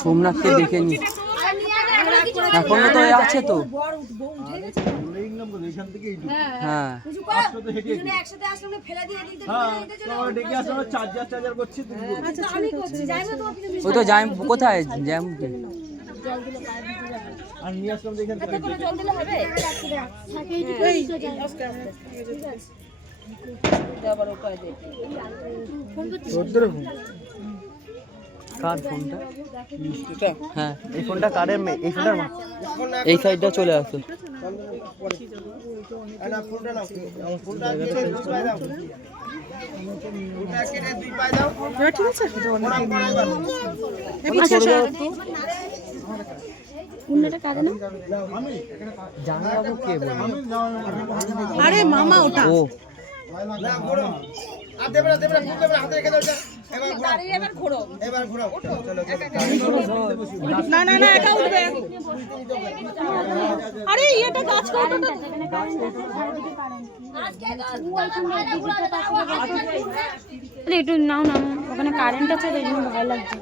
সোমনাথকে দেখে নি, এখনো তো আছে তো। হ্যাঁ ওই তো যাই কোথায় জ্যাম কার ফোনটা? হ্যাঁ এই ফোনটা কারের, এই ফোনটার এই সাইডটা চলে আসো। আরে মামা ওটা ও না না না একা উঠবে। আরে এটা কাজ করবে না একটু নাও না, ওখানে কারেন্ট আছে, ভয় লাগছে।